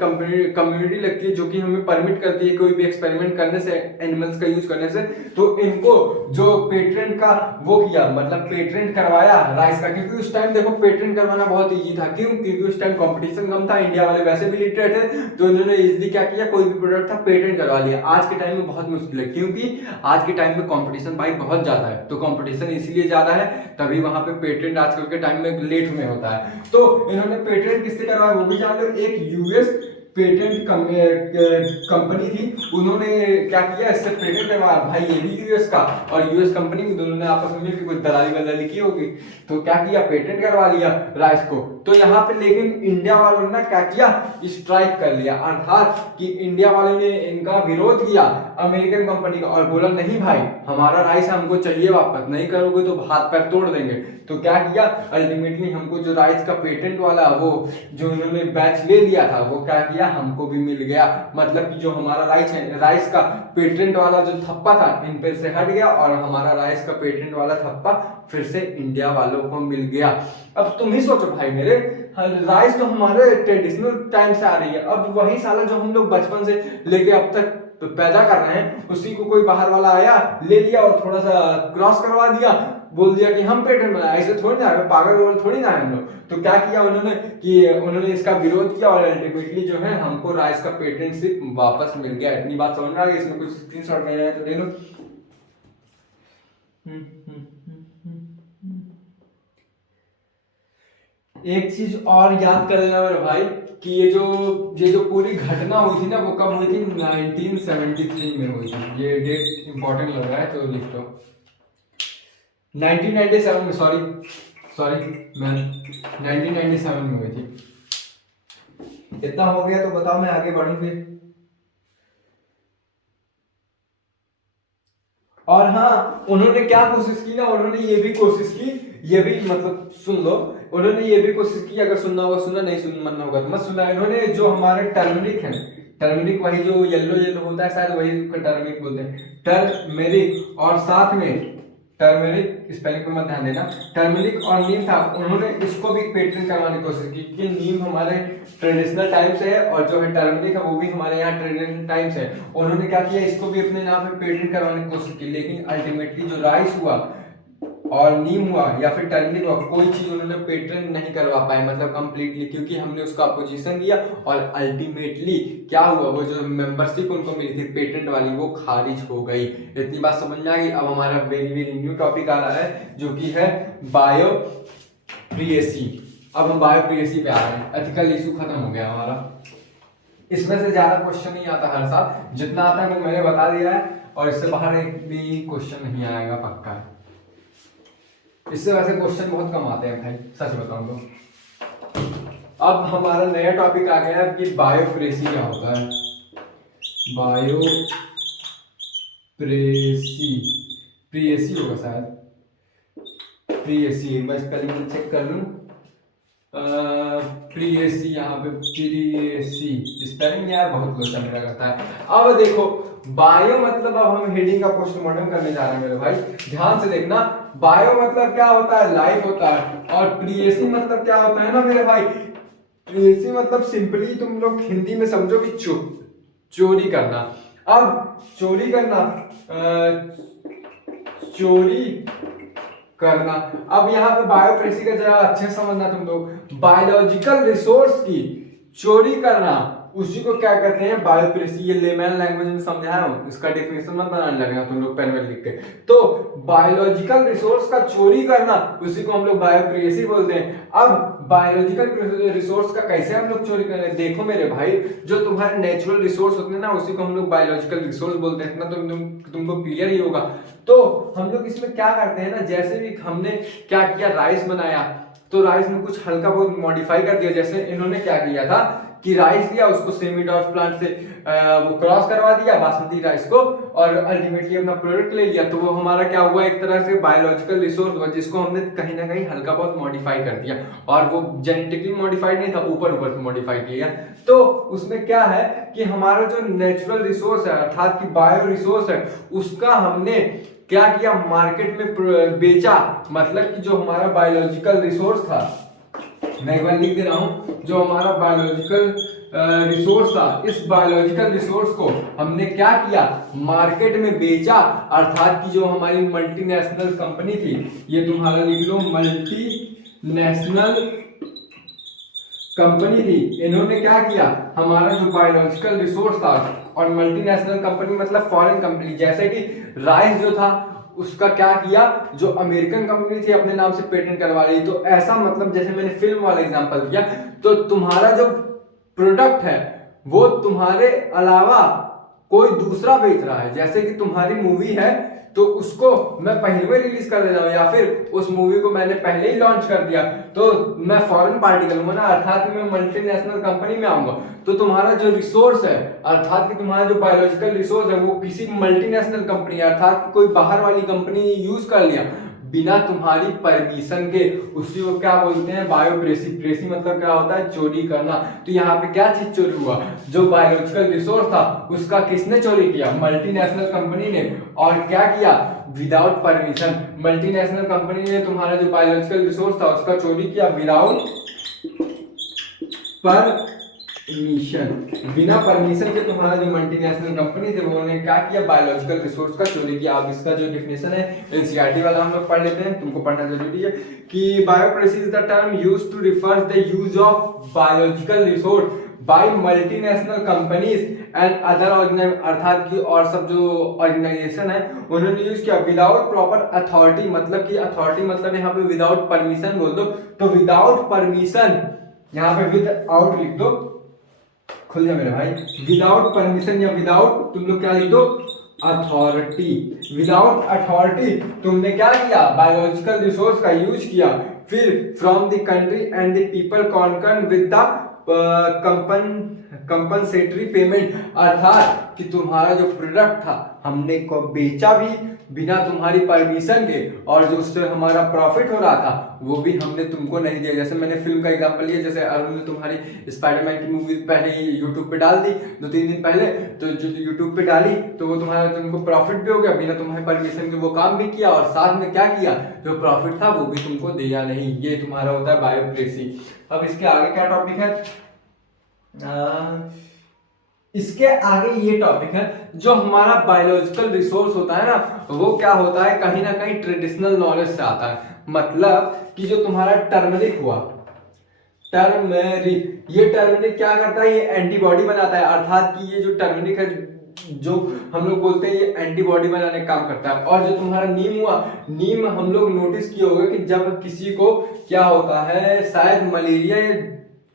कम्युनिटी लगती है जो कि हमें परमिट करती है कोई भी एक्सपेरिमेंट करने से, एनिमल्स का यूज करने से। तो इनको जो पेटेंट का वो किया, मतलब पेटेंट करवाया राइस का, क्योंकि उस टाइम देखो पेटेंट करवाना बहुत ईजी था। क्यों, क्योंकि उस टाइम कॉम्पिटिशन कम था, इंडिया वाले वैसे भी लिटरेट है, तो उन्होंने इजीली क्या किया, कोई भी प्रोडक्ट था पेटेंट करवा लिया। आज के टाइम में बहुत मुश्किल है, क्योंकि आज के टाइम में कंपटीशन भाई बहुत ज्यादा है। तो कंपटीशन इसीलिए ज्यादा है, तभी वहां पे पेटेंट आजकल के टाइम में लेट में होता है। तो इन्होंने पेटेंट किससे करवाया वो भी जान लो, एक यूएस पेटेंट कंपनी थी, उन्होंने क्या किया, इससे पेटेंट करवाया। भाई ये भी यूएस का और यूएस कंपनी में दोनों ने आपस में मिलकर कुछ दलाली वलाली की होगी, तो क्या किया, पेटेंट करवा लिया राइस को। तो यहाँ पे लेकिन इंडिया वालों ने क्या किया, स्ट्राइक कर लिया, अर्थात कि इंडिया वालों ने इनका विरोध किया अमेरिकन कंपनी का और बोला नहीं भाई हमारा राइस हमको चाहिए वापस, नहीं करोगे तो हाथ पैर तोड़ देंगे। तो क्या किया, अल्टीमेटली हमको जो राइस का पेटेंट वाला वो जो इन्होंने बैच ले लिया था वो क्या किया, हमको भी मिल गया। मतलब कि जो हमारा राइस का पेटेंट वाला जो थप्पा था इन पे से हट गया और हमारा राइस का पेटेंट वाला थप्पा फिर से इंडिया वालों को मिल गया। अब तुम ही सोचो भाई मेरे, राइस तो हमारे ट्रेडिशनल टाइम से आ रही है, अब वही साला जो हम लोग बचपन से लेके अब तक पैदा कर रहे हैं, उसी को कोई बाहर वाला आया, ले लिया और थोड़ा सा क्रॉस करवा दिया, बोल दिया कि हम पेटेंट बनाए। ऐसे थोड़ी ना है, पागल वागल थोड़ी ना है हम लोग। तो क्या किया उन्होंने कि उन्होंने इसका विरोध किया और अल्टीमेटली जो है हमको राइस का पेटेंट सिर्फ वापस मिल गया। इतनी बात समझ में आ गई। इसमें कुछ स्क्रीनशॉट लेना है तो ले लो। एक चीज और याद कर लेना मेरे भाई कि ये जो पूरी घटना हुई थी ना, वो कब हुई थी? 1973 में हुई थी। ये डेट इंपॉर्टेंट लग रहा है तो लिख दो। 1997 में, सॉरी मैं 1997 में हुई थी। इतना हो गया तो बताओ, मैं आगे बढ़ूं फिर। और हाँ, उन्होंने क्या कोशिश की ना, उन्होंने ये भी कोशिश की, ये भी मतलब सुन लो, उन्होंने ये भी कोशिश की, अगर सुनना होगा सुनना, नहीं सुनना होगा तो मत सुनना। इन्होंने जो हमारे टर्मरिक है, टर्मरिक वही जो येलो येलो होता है, शायद वही टर्मरिक बोलते हैं, टर्मरिक, और साथ में टर्मरिक स्पेलिंग पे मत ध्यान देना, टर्मरिक और नीम था, उन्होंने इसको भी पेटेंट करवाने की कोशिश की कि नीम हमारे ट्रेडिशनल टाइम से है और जो है टर्मरिक है वो भी हमारे यहाँ ट्रेडिशनल टाइम से है। उन्होंने क्या किया, इसको भी अपने नाम पे पेटेंट करवाने की कोशिश की, लेकिन अल्टीमेटली जो राइस हुआ और नीम हुआ या फिर टर्मरिक हुआ, कोई चीज उन्होंने पेटेंट नहीं करवा पाए, मतलब कंप्लीटली, क्योंकि हमने उसका अपोजिशन दिया और अल्टीमेटली क्या हुआ, वो जो मेंबरशिप उनको मिली थी पेटेंट वाली, वो खारिज हो गई। इतनी बात समझ में आ गई। अब हमारा वेरी वेरी न्यू टॉपिक आ रहा है जो कि है बायोप्रियसी। अब हम बायोप्रियसी पे आ रहे हैं। एथिकल इशू खत्म हो गया हमारा। इसमें से ज्यादा क्वेश्चन नहीं आता हर साल, जितना आता है वो मैंने बता दिया है, और इससे बाहर एक भी क्वेश्चन नहीं आएगा पक्का है। इससे वैसे क्वेश्चन बहुत कम आते हैं भाई, सच बताऊं तो। अब हमारा नया टॉपिक आ गया है कि बायोप्रेसी क्या होता है। बायोप्रेसी, प्रियसी होगा शायद, प्रियसी, मैं स्पेलिंग चेक कर लूं। प्रियसी, यहाँ पे प्रियसी, स्पेलिंग यार बहुत लोचा मेरा करता है। अब देखो, बायो मतलब, अब हम हेडिंग का पोस्टमार्टम करने जा रहे हैं मेरे भाई, ध्यान से देखना। बायो मतलब क्या होता है? लाइफ होता है। और प्रियसी मतलब क्या होता है ना मेरे भाई? प्रियसी मतलब सिंपली तुम लोग हिंदी में समझो कि चोरी करना। अब चोरी करना, चोरी करना। अब यहाँ पे बायोप्रेसी का जरा अच्छे से समझना तुम लोग। बायोलॉजिकल रिसोर्स की चोरी करना, उसी को क्या कहते हैं? बायोप्रेसी। ये लेमैन लैंग्वेज में समझाया हूं, इसका डेफिनेशन मत बनाने लगेगा तुम लोग पेन में लिख के। तो बायोलॉजिकल रिसोर्स का चोरी करना, उसी को हम लोग बायोप्रेसी बोलते हैं। अब बायोलॉजिकल रिसोर्स का कैसे हम लोग चोरी करें? देखो मेरे भाई, जो तुम्हारे नेचुरल रिसोर्स होते हैं ना, उसी को हम लोग बायोलॉजिकल रिसोर्स बोलते हैं। इतना तुमको क्लियर ही होगा। तो हम लोग इसमें क्या करते हैं ना, जैसे भी हमने क्या किया, राइस बनाया, तो राइस में कुछ हल्का बहुत मॉडिफाई कर दिया। जैसे इन्होंने क्या किया था कि राइस लिया, उसको सेमी डॉट प्लांट से वो क्रॉस करवा दिया बासमती राइस को, और अल्टीमेटली अपना प्रोडक्ट ले लिया। तो वो हमारा क्या हुआ, एक तरह से बायोलॉजिकल रिसोर्स हुआ, जिसको हमने कहीं ना कहीं हल्का बहुत मॉडिफाई कर दिया। और वो जेनेटिकली मॉडिफाइड नहीं था, ऊपर ऊपर से मॉडिफाई किया। तो उसमें क्या है कि हमारा जो नेचुरल रिसोर्स है, अर्थात की बायो रिसोर्स है, उसका हमने क्या किया, मार्केट में बेचा। मतलब कि जो हमारा बायोलॉजिकल रिसोर्स था, मैं एक बार लिख दे रहा हूं, जो हमारा बायोलॉजिकल रिसोर्स था, इस बायोलॉजिकल रिसोर्स को हमने क्या किया, मार्केट में बेचा। अर्थात कि जो हमारी मल्टीनेशनल कंपनी थी, ये तुम्हारा लिख लो, मल्टीनेशनल कंपनी थी, इन्होंने क्या किया, हमारा जो बायोलॉजिकल रिसोर्स था, और मल्टीनेशनल कंपनी मतलब फॉरेन कंपनी, जैसे कि राइस जो था उसका क्या किया, जो अमेरिकन कंपनी थी अपने नाम से पेटेंट करवा ली। तो ऐसा मतलब, जैसे मैंने फिल्म वाला एग्जांपल दिया, तो तुम्हारा जो प्रोडक्ट है वो तुम्हारे अलावा कोई दूसरा बेच रहा है। जैसे कि तुम्हारी मूवी है तो उसको मैं पहले में रिलीज कर देता हूँ, या फिर उस मूवी को मैंने पहले ही लॉन्च कर दिया, तो मैं फॉरेन पार्टी करूंगा ना, अर्थात मैं मल्टीनेशनल कंपनी में आऊंगा। तो तुम्हारा जो रिसोर्स है, अर्थात कि तुम्हारा जो बायोलॉजिकल रिसोर्स है, वो किसी मल्टीनेशनल कंपनी, अर्थात कोई बाहर वाली कंपनी यूज कर लिया बिना तुम्हारी परमिशन के, उसी को क्या बोलते हैं, बायोप्रेसी। प्रेसी मतलब क्या होता है, चोरी करना। तो यहाँ पे क्या चीज चोरी हुआ, जो बायोलॉजिकल रिसोर्स था उसका किसने चोरी किया, मल्टीनेशनल कंपनी ने। और क्या किया, विदाउट परमिशन। मल्टीनेशनल कंपनी ने तुम्हारा जो बायोलॉजिकल रिसोर्स था उसका चोरी किया विदाउट इमिशन, बिना परमिशन के तुम्हारा जो मल्टीनेशनल कंपनी थे वो ने क्या किया, बायोलॉजिकल रिसोर्स का चोरी किया। अब इसका जो डिफिनेशन है एनसीईआरटी वाला हम लोग पढ़ लेते हैं, तुमको पढ़ना जरूरी है कि biopiracy is the term used to refer the use of biological resource by multinational companies and other organisation, अर्थात की और सब जो ऑर्गेनाइजेशन है उन्होंने यूज किया विदाउट प्रॉपर अथॉरिटी, मतलब कि अथॉरिटी मतलब यहाँ पे विदाउट परमिशन बोल दो, तो विदाउट परमिशन यहाँ पे विद आउट लिख दो, खुल जा मेरे भाई, विदाउट परमिशन या विदाउट तुम लोग क्या लिख दो, अथॉरिटी, विदाउट अथॉरिटी तुमने क्या किया, बायोलॉजिकल रिसोर्स का यूज किया। फिर from the country and the people concern with the compensatory payment, अर्थात कि तुम्हारा जो प्रोडक्ट था हमने को बेचा भी बिना तुम्हारी परमिशन के, और जो उससे हमारा प्रॉफिट हो रहा था वो भी हमने तुमको नहीं दिया। जैसे मैंने फिल्म का एग्जांपल लिया, जैसे अरुण ने तुम्हारी स्पाइडरमैन की मूवी पहले ही यूट्यूब पे डाल दी 2-3 दिन पहले, तो जो यूट्यूब पे डाली तो वो तुम्हारा तुमको प्रॉफिट भी हो गया, बिना तुम्हारी परमिशन के वो काम भी किया, और साथ में क्या किया, जो प्रॉफिट था वो भी तुमको दिया नहीं। ये तुम्हारा होता है बायोप्रेसी। अब इसके आगे क्या टॉपिक है, इसके आगे ये टॉपिक है जो हमारा बायोलॉजिकल रिसोर्स होता है ना, वो क्या होता है, कहीं ना कहीं ट्रेडिशनल नॉलेज से आता है। मतलब कि जो तुम्हारा टर्मरिक हुआ, टर्मरिक, ये टर्मरिक क्या करता है, ये एंटीबॉडी बनाता है, अर्थात कि ये जो टर्मरिक है जो हम लोग बोलते हैं ये एंटीबॉडी बनाने का काम करता है। और जो तुम्हारा नीम हुआ, नीम हम लोग नोटिस किए होंगे कि जब किसी को क्या होता है, शायद मलेरिया,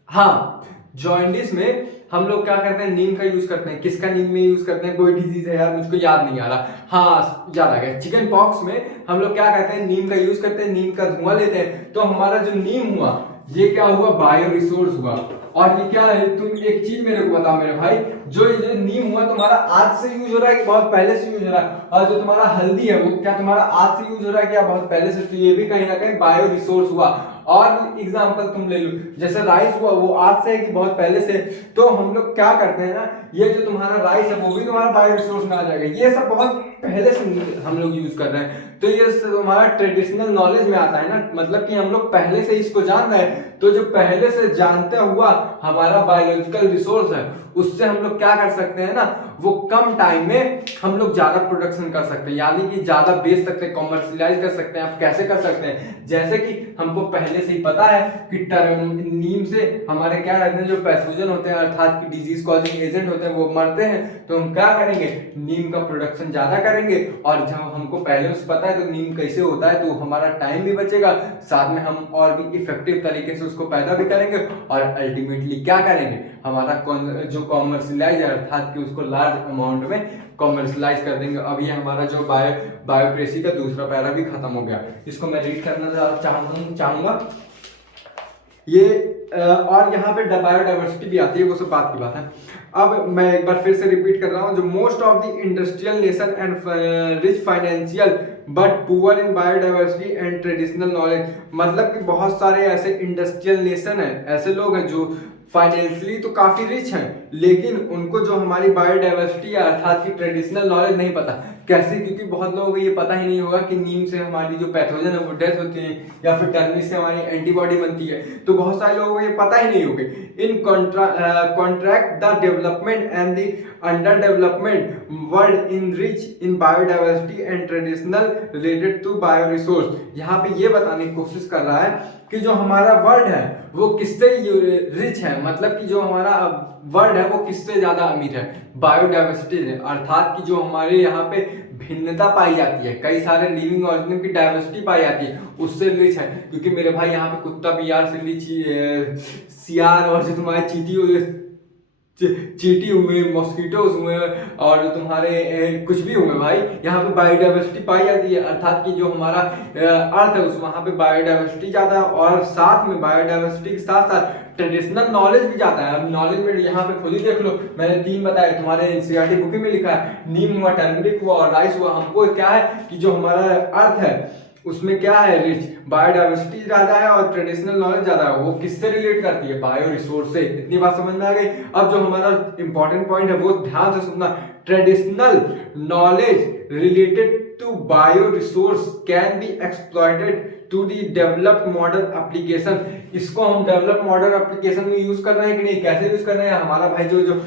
हाँ जॉइंडिस में हम लोग क्या करते हैं, नीम का यूज करते हैं। किसका नीम में यूज करते हैं, कोई डिजीज है यार मुझको याद नहीं आ रहा, हाँ याद आ गया, चिकन पॉक्स में हम लोग क्या करते हैं, नीम का यूज करते हैं, नीम का धुआं लेते हैं। तो हमारा जो नीम हुआ ये क्या हुआ, बायो रिसोर्स हुआ। और ये क्या है, तुम एक चीज मेरे को बताओ मेरे भाई, जो ये जो नीम हुआ तुम्हारा आज से यूज हो रहा है कि बहुत पहले से यूज हो रहा है, और जो तुम्हारा हल्दी है वो क्या तुम्हारा आज से यूज हो रहा है क्या बहुत पहले से, तो ये भी कहीं ना कहीं बायो रिसोर्स हुआ। और एग्जांपल तुम ले लो, जैसे राइस हुआ वो आज से है कि बहुत पहले से, तो हम लोग क्या करते हैं ना, ये जो तुम्हारा राइस है वो भी तुम्हारा बायो रिसोर्स में आ जाएगा। ये सब बहुत पहले से हम लोग यूज कर रहे हैं, तो ये हमारा ट्रेडिशनल नॉलेज में आता है ना, मतलब कि हम लोग पहले से इसको जान रहे हैं। तो जो पहले से जानते हुआ हमारा बायोलॉजिकल रिसोर्स है उससे हम लोग क्या कर सकते हैं ना, वो कम टाइम में हम लोग ज्यादा प्रोडक्शन कर सकते हैं, यानी कि ज्यादा बेच सकते हैं, कॉमर्शियलाइज कर सकते हैं। आप कैसे कर सकते हैं, जैसे कि हमको पहले से ही पता है कि नीम से हमारे क्या रहते हैं, जो पैथोजन होते हैं अर्थात कि डिजीज कॉजिंग एजेंट होते हैं वो मरते हैं, तो हम क्या करेंगे, नीम का प्रोडक्शन ज्यादा करेंगे। और जब हमको पहले से पता है तो नीम कैसे होता है, तो हमारा टाइम भी बचेगा, साथ में हम और भी इफेक्टिव तरीके से उसको पैदा भी करेंगे, और अल्टीमेटली क्या करेंगे, हमारा जो कॉमर्शियलाइज अर्थात कि उसको लार्ज अमाउंट में कॉमर्शियलाइज कर देंगे। अब ये हमारा जो बायोप्रेसी का दूसरा पैरा भी खत्म हो गया, इसको मैं रीड करना चाहूंगा। ये और यहाँ पे बायोडाइवर्सिटी भी आती है, वो सब बात की बात है। अब मैं एक बार फिर से रिपीट कर रहा हूँ, जो most of the industrial nation and rich financial but poor in biodiversity and traditional knowledge, मतलब कि बहुत सारे ऐसे इंडस्ट्रियल नेशन है, ऐसे लोग हैं जो फाइनेंशियली तो काफी रिच हैं, लेकिन उनको जो हमारी बायोडाइवर्सिटी अर्थात की ट्रेडिशनल नॉलेज नहीं पता। कैसे, क्योंकि बहुत लोगों को ये पता ही नहीं होगा कि नीम से हमारी जो पैथोजन है वो डेथ होती है, या फिर टर्मिस से हमारी एंटीबॉडी बनती है, तो बहुत सारे लोगों को ये पता ही नहीं होगा। In contract the development and the under development world in rich in biodiversity and traditional related to bio resource. यहाँ पे ये बताने की कोशिश कर रहा है कि जो हमारा वर्ल्ड है वो किससे रिच है, मतलब कि जो हमारा वर्ल्ड है वो किससे ज्यादा अमीर है, बायोडाइवर्सिटी से, अर्थात कि जो हमारे यहाँ पे भिन्नता पाई जाती है, कई सारे लिविंग ऑर्गेनिज्म की डाइवर्सिटी पाई जाती है, उससे रिच है। क्योंकि मेरे भाई यहाँ पे कुत्ता बियार से सियार और जो तुम्हारे चींटी हुए, मॉस्किटोज हुए, और जो तुम्हारे कुछ भी हुए भाई, यहाँ पे बायोडाइवर्सिटी पाई जाती है, अर्थात कि जो हमारा अर्थ है उस वहाँ पे बायोडाइवर्सिटी ज्यादा है, और साथ में बायोडाइवर्सिटी के साथ साथ ट्रेडिशनल नॉलेज भी जाता है। अब नॉलेज में यहाँ पे खुद ही देख लो, मैंने 3 बताए, तुम्हारे एनसीईआरटी बुक में लिखा है, नीम हुआ, टर्मरिक हुआ और राइस हुआ। हमको क्या है कि जो हमारा अर्थ है उसमें क्या है, रिच, बायोडाइवर्सिटी ज्यादा है और ट्रेडिशनल नॉलेज ज्यादा है। वो किससे रिलेट करती है, बायो रिसोर्स से। इतनी बात समझ में आ गई। अब जो हमारा इंपॉर्टेंट पॉइंट है वो ध्यान से सुनना, traditional knowledge related to bio resource can be exploited to the developed model application. इसको हम डेवलप मॉडल एप्लीकेशन में यूज कर रहे हैं कि नहीं, कैसे यूज कर रहे हैं? हमारा भाई जो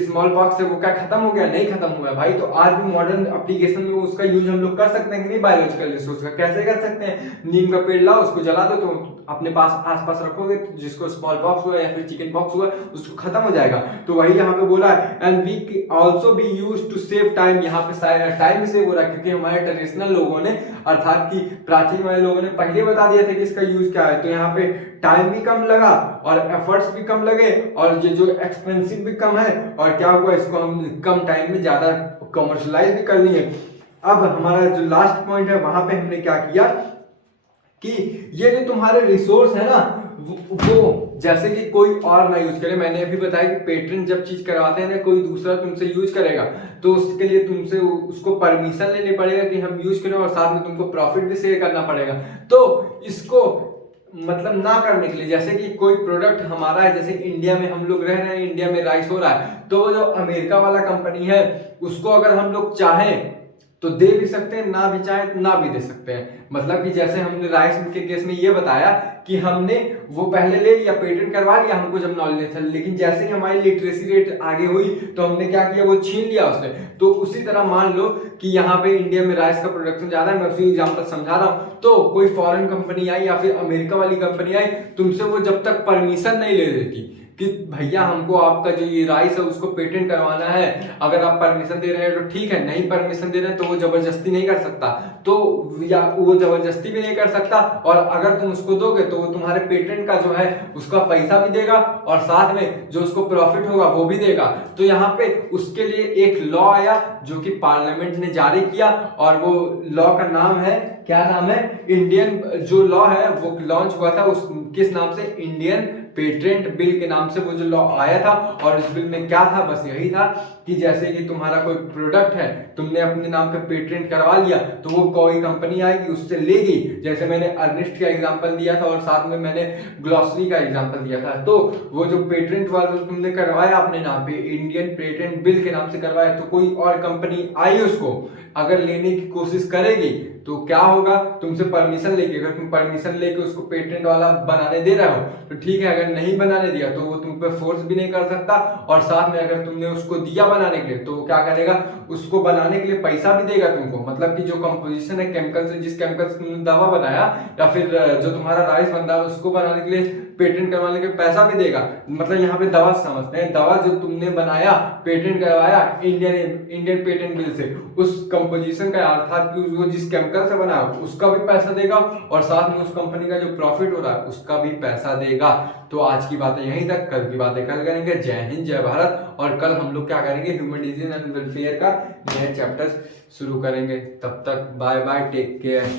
स्मॉल पॉक्स है वो क्या खत्म हो गया? नहीं खत्म हुआ भाई। तो आज भी मॉडर्न एप्लीकेशन में उसका यूज हम लोग कर सकते हैं कि नहीं? बायोलॉजिकल रिसोर्स का कैसे कर सकते हैं? नीम का पेड़ लाओ, उसको जला दो, तो अपने पास आसपास रखोगे, तो जिसको स्मॉल पॉक्स हुआ या फिर चिकन पॉक्स हुआ उसको खत्म हो जाएगा। तो वही यहाँ पे बोला है and we also be use to save time. यहाँ पे टाइम सेव हो रहा है क्योंकि हमारे ट्रेडिशनल लोगों ने अर्थात कि प्राचीन वाले लोगों ने पहले बता दिया था कि इसका यूज क्या है। तो यहाँ पे टाइम भी कम लगा और एफर्ट्स भी कम लगे और जो एक्सपेंसिव भी कम है, और क्या हुआ, इसको हम कम टाइम में ज्यादा कमर्शलाइज भी कर लिए। अब हमारा जो लास्ट पॉइंट है वहां पे हमने क्या किया कि ये जो तुम्हारे रिसोर्स है ना वो जैसे कि कोई और ना यूज करे। मैंने अभी बताया कि पेटेंट जब चीज करवाते हैं ना कोई दूसरा तुमसे यूज करेगा तो उसके लिए तुमसे उसको परमिशन लेनी पड़ेगा कि हम यूज करें, और साथ में तुमको प्रॉफिट भी शेयर करना पड़ेगा। तो इसको मतलब ना करने के लिए, जैसे कि कोई प्रोडक्ट हमारा है, जैसे इंडिया में हम लोग रह रहे हैं, इंडिया में राइस हो रहा है, तो जो अमेरिका वाला कंपनी है उसको अगर हम लोग चाहें तो दे भी सकते हैं, ना भी चाहे ना भी दे सकते हैं। मतलब कि जैसे हमने राइस के केस में ये बताया कि हमने वो पहले ले लिया, पेटेंट करवा लिया, हमको जब नॉलेज था, लेकिन जैसे ही हमारी लिटरेसी रेट आगे हुई तो हमने क्या किया, वो छीन लिया उसने। तो उसी तरह मान लो कि यहाँ पे इंडिया में राइस का प्रोडक्शन ज्यादा है, मैं उसी एग्जांपल समझा रहा हूँ। तो कोई फॉरेन कंपनी आई या फिर अमेरिका वाली कंपनी आई, तुमसे वो जब तक परमिशन नहीं ले देती कि भैया हमको आपका जो ये राइस है उसको पेटेंट करवाना है, अगर आप परमिशन दे रहे हैं तो ठीक है, नहीं परमिशन दे रहे हैं तो वो जबरदस्ती नहीं कर सकता, तो या वो जबरदस्ती भी नहीं कर सकता, और अगर तुम उसको दोगे तो वो तुम्हारे पेटेंट का जो है उसका पैसा भी देगा और साथ में जो उसको प्रॉफिट होगा वो भी देगा। तो यहाँ पे उसके लिए एक लॉ आया जो कि पार्लियामेंट ने जारी किया, और वो लॉ का नाम है, क्या नाम है, इंडियन जो लॉ है वो लॉन्च हुआ था उस किस नाम से, इंडियन पेटेंट बिल के नाम से वो जो लॉ आया था। और इस बिल में क्या था, बस यही था कि जैसे कि तुम्हारा कोई प्रोडक्ट है, तुमने अपने नाम पे पेटेंट करवा लिया, तो वो कोई कंपनी आएगी उससे लेगी, जैसे मैंने अर्निस्ट का एग्जांपल दिया था और साथ में मैंने ग्लॉसरी का एग्जांपल दिया था। तो वो जो पेटेंट वाला तुमने करवाया अपने नाम पे, इंडियन पेटेंट बिल के नाम से करवाया, तो कोई और कंपनी आई उसको अगर लेने की कोशिश करेगी तो क्या होगा, तुमसे परमिशन लेके, अगर तुम परमिशन लेके उसको पेटेंट वाला बनाने दे रहे हो तो ठीक है, अगर नहीं बनाने दिया तो वो तुम पे फोर्स भी नहीं कर सकता, और साथ में अगर तुमने उसको दिया बनाने के लिए तो वो क्या करेगा, उसको बनाने के लिए पैसा भी देगा तुमको। मतलब कि जो कंपोजिशन है केमिकल से, जिस केमिकल से तुमने दवा बनाया या फिर जो तुम्हारा राइस बन रहा है उसको बनाने के लिए पेटेंट करवाने के पैसा भी देगा। मतलब यहाँ पे दवा समझते हैं, दवा जो तुमने बनाया, पेटेंट करवाया इंडियन पेटेंट बिल से, उस कंपोजिशन का अर्थात कि वो जिस केमिकल से बना उसका भी पैसा देगा, और साथ में उस कंपनी का जो प्रॉफिट हो रहा है उसका भी पैसा देगा। तो आज की बातें यहीं तक, कल की बातें कल करेंगे। जय हिंद, जय भारत। और कल हम लोग क्या करेंगे, ह्यूमन डिजीज एंड वेलफेयर का नया चैप्टर शुरू करेंगे। तब तक बाय बाय, टेक केयर।